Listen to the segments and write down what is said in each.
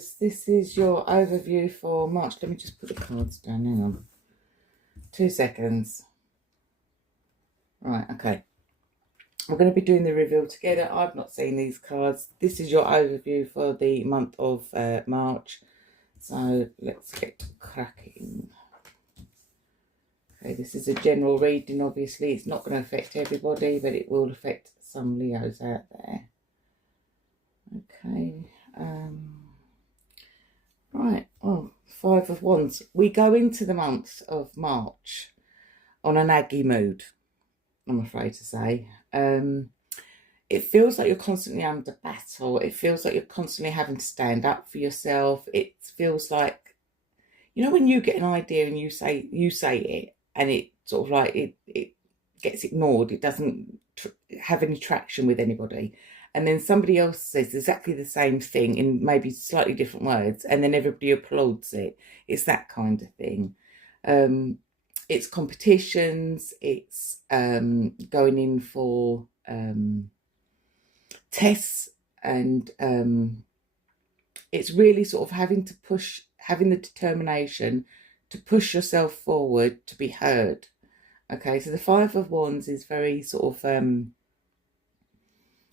Leos, this is your overview for March. Let me just put the cards down. Hang on. 2 seconds. Right, okay. We're going to be doing the reveal together. I've not seen these cards. This is your overview for the month of March. So let's get cracking. Okay, this is a general reading, obviously. It's not going to affect everybody, but it will affect some Leos out there. Okay. Right. Oh, 5 of Wands. We go into the month of March on an aggy mood, I'm afraid to say. It feels like you're constantly under battle. It feels like you're constantly having to stand up for yourself. It feels like, you know, when you get an idea and you say it, and it sort of like it gets ignored. It doesn't have any traction with anybody. And then somebody else says exactly the same thing in maybe slightly different words, and then everybody applauds it. It's that kind of thing. It's competitions. It's going in for tests, and it's really sort of having the determination to push yourself forward to be heard. Okay, so the 5 of Wands is very sort of, and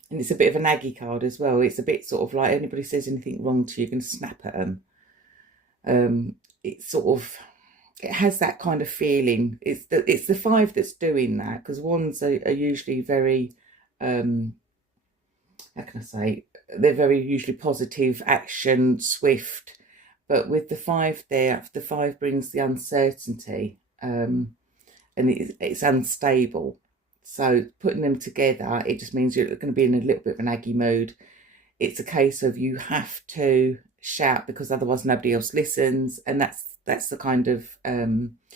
it's a bit of a naggy card as well. It's a bit sort of like anybody says anything wrong to you, you can snap at them. It's sort of, it has that kind of feeling. It's the 5 that's doing that, because Wands are usually very, how can I say, they're very usually positive, action, swift. But with the 5 there, the 5 brings the uncertainty, and it's unstable. So putting them together, it just means you're going to be in a little bit of an aggy mood. It's a case of you have to shout because otherwise nobody else listens, and that's the kind of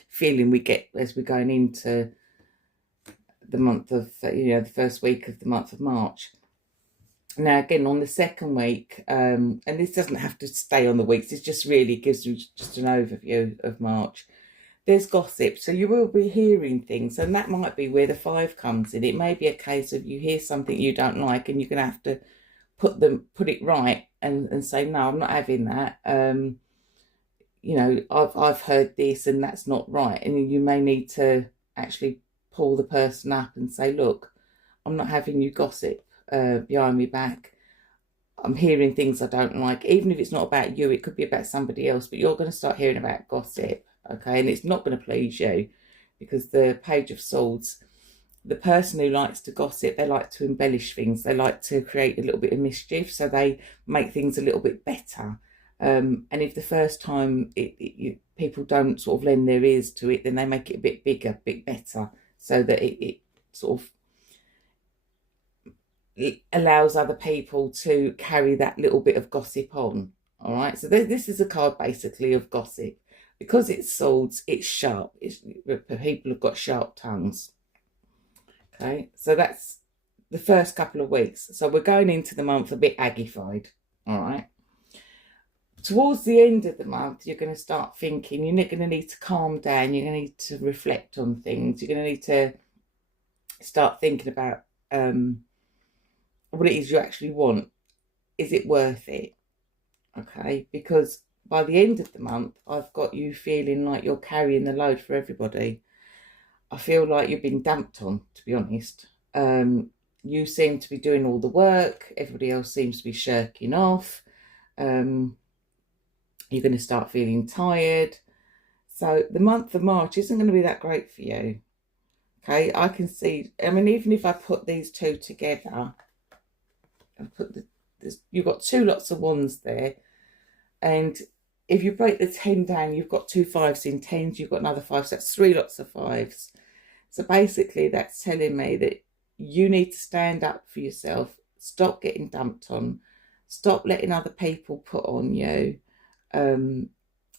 feeling we get as we're going into the month of, the first week of the month of March. Now, again, on the second week, and this doesn't have to stay on the weeks, this just really gives you just an overview of March. There's gossip, so you will be hearing things, and that might be where the 5 comes in. It may be a case of you hear something you don't like, and you're going to have to put it right and say, no, I'm not having that. I've heard this, and that's not right. And you may need to actually pull the person up and say, look, I'm not having you gossip behind my back. I'm hearing things I don't like. Even if it's not about you, it could be about somebody else, but you're going to start hearing about gossip, okay? And it's not going to please you, because the Page of Swords, the person who likes to gossip, they like to embellish things. They like to create a little bit of mischief, so they make things a little bit better. And if the first time people don't sort of lend their ears to it, then they make it a bit bigger, a bit better, so that it sort of allows other people to carry that little bit of gossip on. All right, so this is a card basically of gossip. Because it's swords, it's sharp. People have got sharp tongues. Okay, so that's the first couple of weeks. So we're going into the month a bit aggified. All right. Towards the end of the month, you're going to start thinking. You're going to need to calm down. You're going to need to reflect on things. You're going to need to start thinking about what it is you actually want. Is it worth it? Okay, because by the end of the month, I've got you feeling like you're carrying the load for everybody. I feel like you've been dumped on, to be honest. You seem to be doing all the work. Everybody else seems to be shirking off. You're going to start feeling tired. So the month of March isn't going to be that great for you. Okay, I can see, I mean, even if I put these 2 together, you've got 2 lots of Wands there, and if you break the 10 down, you've got 2 5s in 10s, you've got another 5, so that's 3 lots of 5s. So basically that's telling me that you need to stand up for yourself, stop getting dumped on, stop letting other people put on you.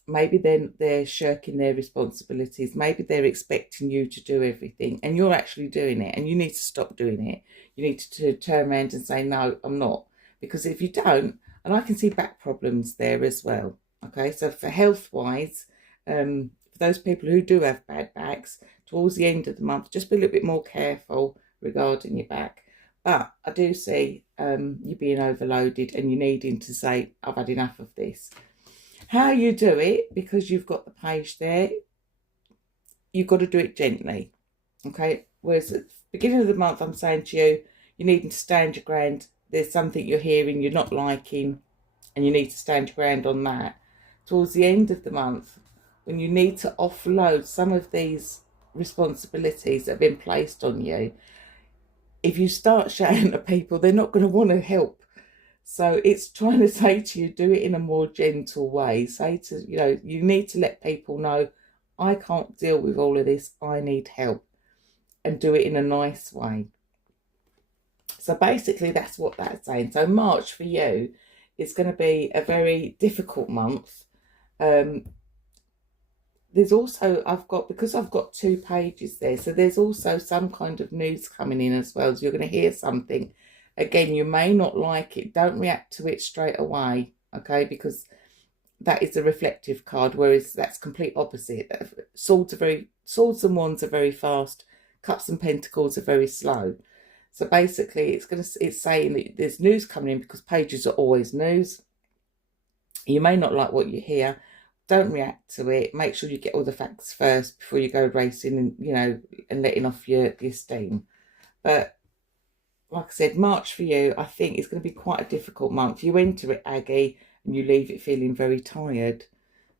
Maybe they're shirking their responsibilities. Maybe they're expecting you to do everything, and you're actually doing it, and you need to stop doing it. You need to turn around and say, no, I'm not. Because if you don't, and I can see back problems there as well. Okay, so for health-wise, for those people who do have bad backs, towards the end of the month, just be a little bit more careful regarding your back. But I do see you being overloaded and you needing to say, I've had enough of this. How you do it, because you've got the page there, you've got to do it gently. Okay? Whereas at the beginning of the month, I'm saying to you, you need to stand your ground. There's something you're hearing you're not liking, and you need to stand your ground on that. Towards the end of the month, when you need to offload some of these responsibilities that have been placed on you, if you start shouting at people, they're not going to want to help. So it's trying to say to you, do it in a more gentle way. Say to, you need to let people know, I can't deal with all of this. I need help. And do it in a nice way. So basically, that's what that's saying. So March for you is going to be a very difficult month. There's also, because I've got 2 pages there, so there's also some kind of news coming in as well. So you're going to hear something. Again, you may not like it. Don't react to it straight away, okay? Because that is a reflective card, whereas that's complete opposite. Swords and Wands are very fast. Cups and Pentacles are very slow. So basically, it's saying that there's news coming in, because pages are always news. You may not like what you hear. Don't react to it. Make sure you get all the facts first before you go racing and, and letting off your steam. But like I said, March for you, I think it's going to be quite a difficult month. You enter it aggy and you leave it feeling very tired.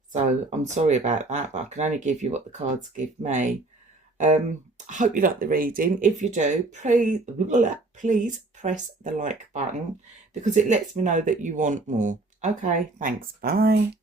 So I'm sorry about that, but I can only give you what the cards give me. I hope you like the reading. If you do, please press the like button, because it lets me know that you want more. Okay, thanks. Bye.